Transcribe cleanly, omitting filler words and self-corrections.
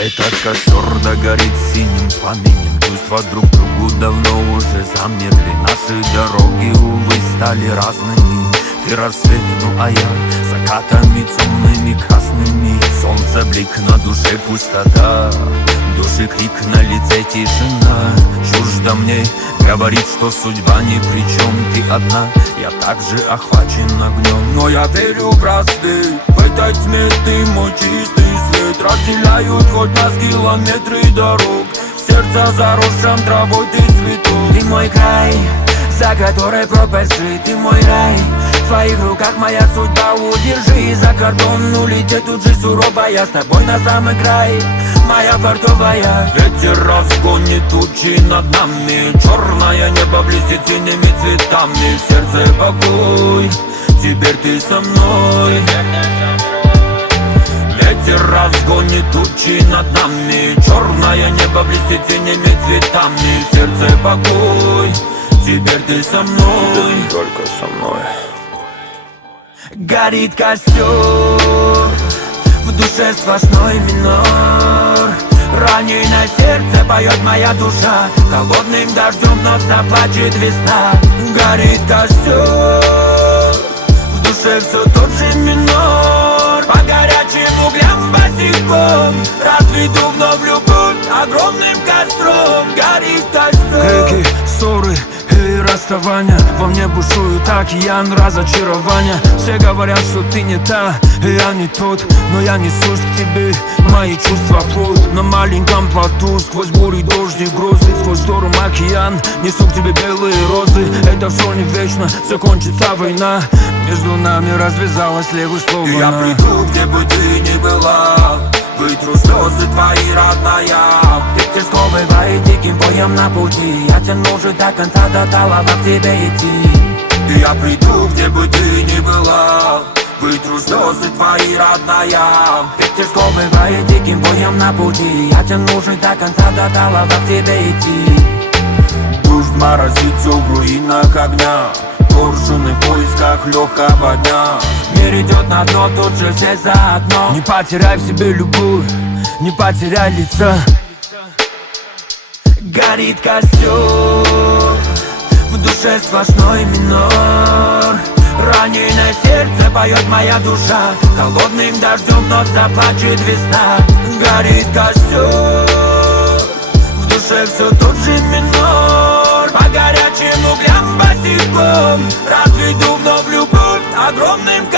Этот костер догорит синим пламенем. Чувства друг другу давно уже замерли. Наши дороги, увы, стали разными. Ты рассвет, ну а я закатами темными красными. Солнце, блик, на душе пустота, души крик, на лице тишина. Чуждо мне говорит, что судьба ни при чем. Ты одна, я также охвачен огнем. Но я верю в рассвет, в этой тьме ты мой чистый свет. Разделяют хоть нас километры дорог, в сердце заросшем травой ты цветок. Ты мой край, за которой пропасть жить, ты мой рай. В твоих руках моя судьба, удержи. За кордон улететь тут же сурово, я с тобой на самый край, моя фартовая. Ветер разгонит тучи над нами, черное небо блестит синими цветами. В сердце покой, теперь ты со мной. Ветер разгонит тучи над нами, черное небо блестит синими цветами. В сердце покой, теперь ты со мной, только со мной. Горит костер, в душе сплошной минор. Раненое сердце поет моя душа, холодным дождем вновь заплачет весна. Горит костер, в душе все тот же минор. По горячим углям босиком разведу вновь любовь огромным костром. Горит костер. Крики, ссоры и расставания, во мне бушует океан разочарования. Все говорят, что ты не та, и я не тот, но я несусь к тебе, мои чувства плоть. На маленьком плоту, сквозь бури, дожди, грозы, сквозь шторм океан, несу к тебе белые розы. Это все не вечно, закончится война, между нами развязалась левый слово. Я приду, где бы ты ни была, вытру слезы твои, родная. Ветер сковывает диким боем на пути, я тяну же до конца, до талого к тебе идти. И я приду, где бы ты ни была, вытру слезы твои, родная. Ветер сковывает диким боем на пути, я тяну же до конца, до талого к тебе идти. Дождь морозит все в руинах огня, коршуны в поисках легкого дня. Мир идет на дно, тут же все заодно. Не потеряй в себе любовь, не потеряй лица. Горит костер, в душе сплошной минор. Раненое сердце поет моя душа, холодным дождем вновь заплачет весна. Горит костер, в душе все тот же минор. По горячим углям босиком разведу вновь любовь огромным костром.